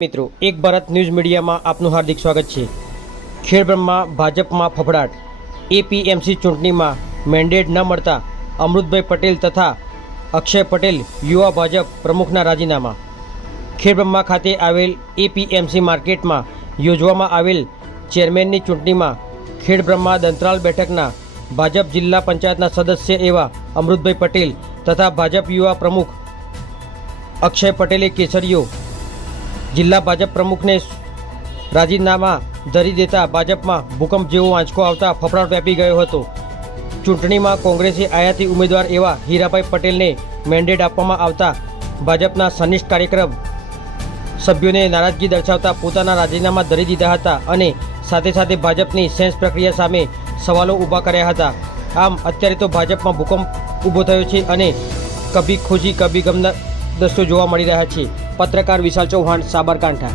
મિત્રો, એક ભારત ન્યૂઝ મીડિયામાં આપનું હાર્દિક સ્વાગત છે. ખેડબ્રહ્મા ભાજપમાં ફફડાટ. એપીએમસી ચૂંટણીમાં મેન્ડેટ ન મળતા અમૃતભાઈ પટેલ તથા અક્ષય પટેલ યુવા ભાજપ પ્રમુખના રાજીનામા. ખેડબ્રહ્મા ખાતે આવેલ એપીએમસી માર્કેટમાં યોજવામાં આવેલ ચેરમેનની ચૂંટણીમાં ખેડબ્રહ્મા દંતરાલ બેઠકના ભાજપ જિલ્લા પંચાયતના સદસ્ય એવા અમૃતભાઈ પટેલ તથા ભાજપ યુવા પ્રમુખ અક્ષય પટેલે કેસરીઓ જિલ્લા ભાજપ પ્રમુખને રાજીનામા ધરી દેતા ભાજપમાં ભૂકંપ જેવો આંચકો આવતા ફફડાટ વ્યાપી ગયો હતો. ચૂંટણીમાં કોંગ્રેસે આયાતી ઉમેદવાર એવા હીરાભાઈ પટેલને મેન્ડેટ આપવામાં આવતા ભાજપના સનિષ્ઠ કાર્યક્રમ સભ્યોને નારાજગી દર્શાવતા પોતાના રાજીનામા ધરી દીધા હતા અને સાથે સાથે ભાજપની સેન્સ પ્રક્રિયા સામે સવાલો ઊભા કર્યા હતા. આમ અત્યારે તો ભાજપમાં ભૂકંપ ઊભો થયો છે અને કભી ખુશી, કભી ગમના દ્રશ્યો જોવા મળી રહ્યા છે. પત્રકાર વિશાલ ચૌહાણ સાબરકાંઠા.